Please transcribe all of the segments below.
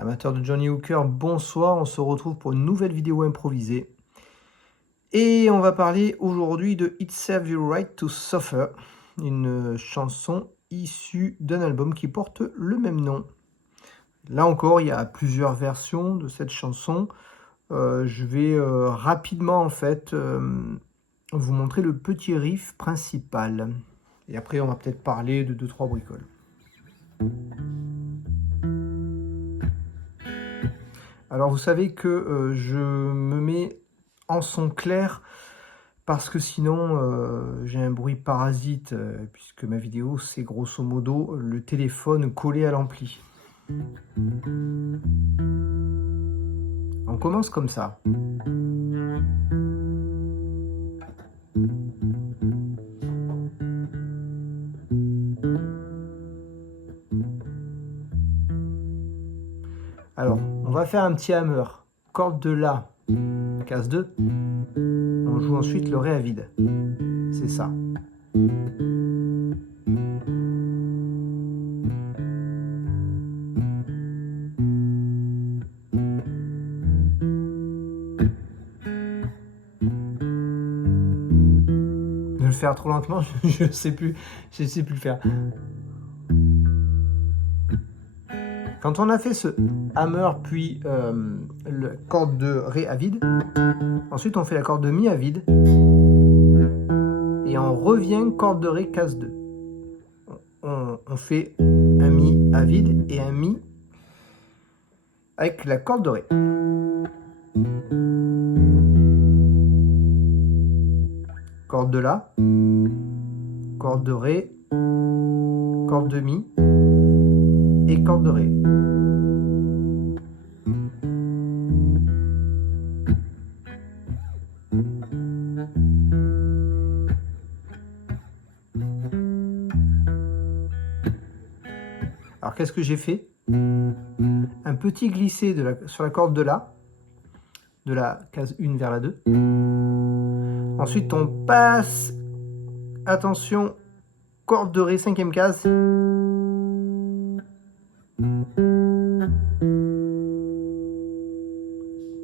Amateurs de Johnny Hooker, bonsoir, on se retrouve pour une nouvelle vidéo improvisée. Et on va parler aujourd'hui de It Serves You Right to Suffer, une chanson issue d'un album qui porte le même nom. Là encore, il y a plusieurs versions de cette chanson. Je vais rapidement vous montrer le petit riff principal. Et après, on va peut-être parler de 2-3 bricoles. Alors vous savez que je me mets en son clair parce que sinon j'ai un bruit parasite puisque ma vidéo c'est grosso modo le téléphone collé à l'ampli. On commence comme ça. Alors, on va faire un petit hammer. Corde de La, case 2. On joue ensuite le Ré à vide. C'est ça. De le faire trop lentement, je ne sais plus le faire. Quand on a fait ce hammer puis le corde de Ré à vide, ensuite on fait la corde de Mi à vide et on revient corde de Ré case 2. On fait un Mi à vide et un Mi avec la corde de Ré. Corde de La, corde de Ré, corde de Mi et corde de Ré. Alors qu'est-ce que j'ai fait? Un petit glissé sur la corde de La, de la case 1 vers la 2. Ensuite on passe, attention, corde de Ré, 5e case.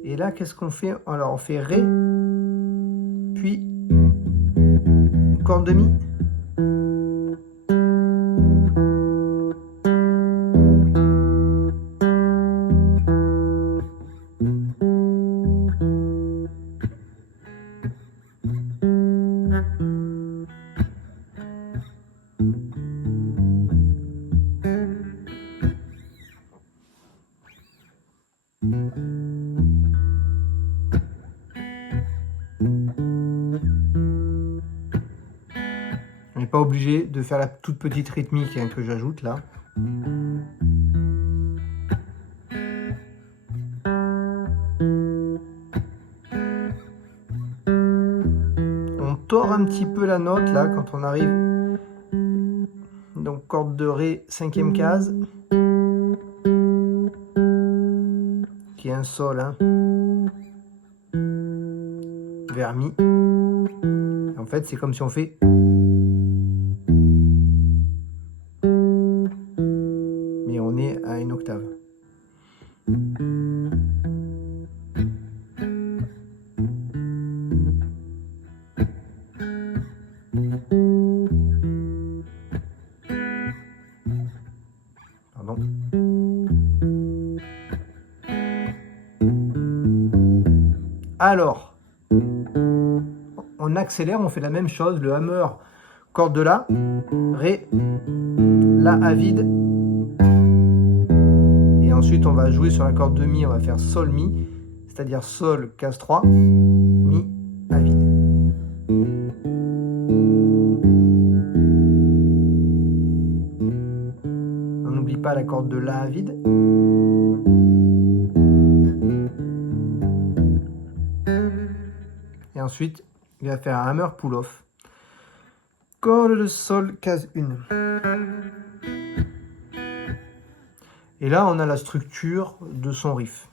Et là, qu'est-ce qu'on fait? Alors, on fait Ré, puis corde de Mi. On n'est pas obligé de faire la toute petite rythmique que j'ajoute là. On tord un petit peu la note là quand on arrive. Donc corde de Ré, 5e case. Qui est un Sol. Vers Mi. En fait, c'est comme si on fait. Mais on est à une octave. Pardon. Alors, on accélère, on fait la même chose, le hammer, corde de La, Ré, La à vide. Et ensuite, on va jouer sur la corde de Mi, on va faire Sol, Mi, c'est-à-dire Sol, case 3, Mi à vide. On n'oublie pas la corde de La à vide. Et ensuite, il va faire un hammer pull-off. Corde de Sol, case 1. Et là, on a la structure de son riff.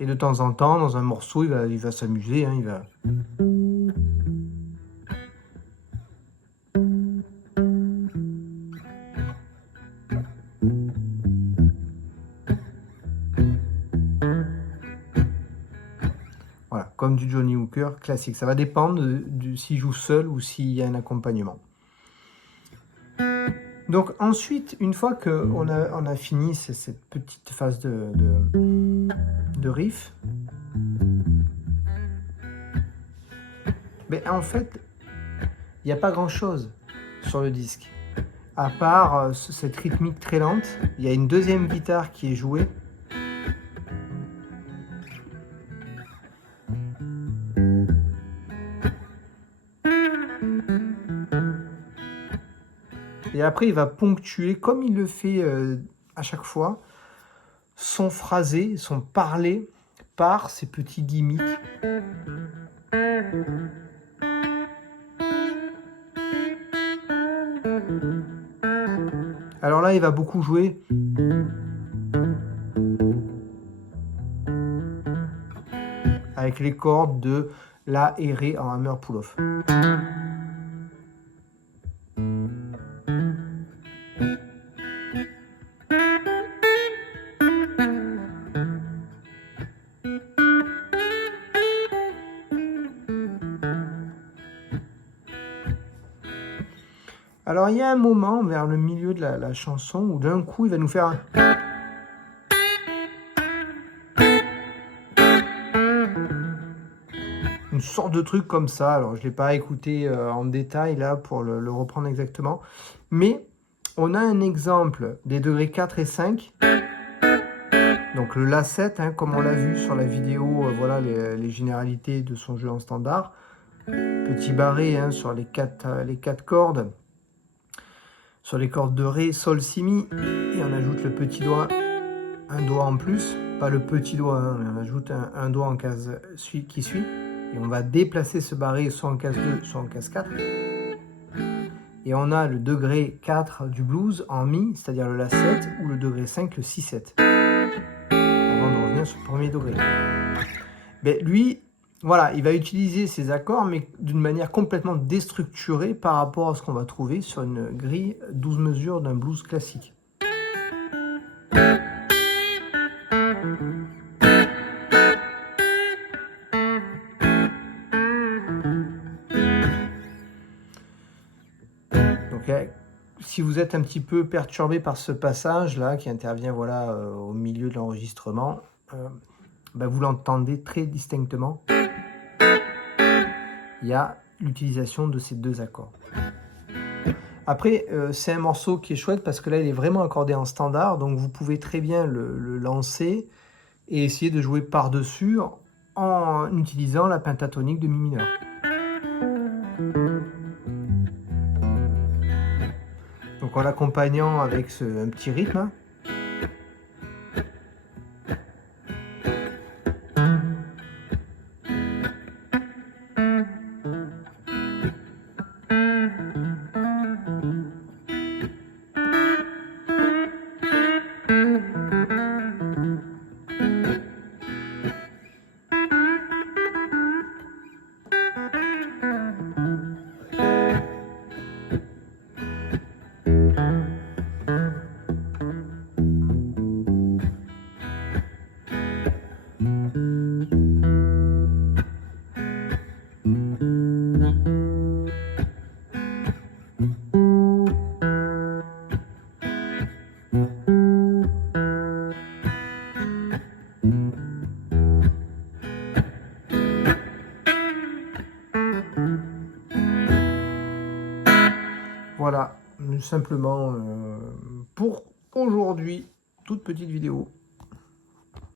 Et de temps en temps, dans un morceau, il va s'amuser. Il va... comme du Johnny Hooker classique. Ça va dépendre s'il joue seul ou s'il y a un accompagnement. Donc ensuite, une fois qu'on a fini cette petite phase de riff, mais en fait, il n'y a pas grand-chose sur le disque. À part cette rythmique très lente, il y a une deuxième guitare qui est jouée. Et après, il va ponctuer, comme il le fait à chaque fois, son phrasé, son parler par ces petits gimmicks. Alors là, il va beaucoup jouer avec les cordes de La et Ré en hammer pull-off. Alors il y a un moment vers le milieu de la chanson où d'un coup il va nous faire une sorte de truc comme ça. Alors je ne l'ai pas écouté en détail là pour le reprendre exactement, mais on a un exemple des degrés 4 et 5. Donc le La7, hein, comme on l'a vu sur la vidéo, voilà les généralités de son jeu en standard. Petit barré hein, sur les quatre cordes. Sur les cordes de Ré, Sol, Si, Mi. Et on ajoute le petit doigt, un doigt en plus. Pas le petit doigt, hein, mais on ajoute un doigt en case qui suit. Et on va déplacer ce barré soit en case 2, soit en case 4. Et on a le degré 4 du blues en Mi, c'est-à-dire le La7, ou le degré 5, le Si7. Avant de revenir sur le premier degré. Mais lui, voilà, il va utiliser ces accords, mais d'une manière complètement déstructurée par rapport à ce qu'on va trouver sur une grille 12 mesures d'un blues classique. Donc, si vous êtes un petit peu perturbé par ce passage-là, qui intervient voilà, au milieu de l'enregistrement, ben vous l'entendez très distinctement. Il y a l'utilisation de ces deux accords. Après, c'est un morceau qui est chouette parce que là, il est vraiment accordé en standard, donc vous pouvez très bien le lancer et essayer de jouer par-dessus en utilisant la pentatonique de Mi mineur. Donc en l'accompagnant avec un petit rythme. Voilà, simplement pour aujourd'hui, toute petite vidéo.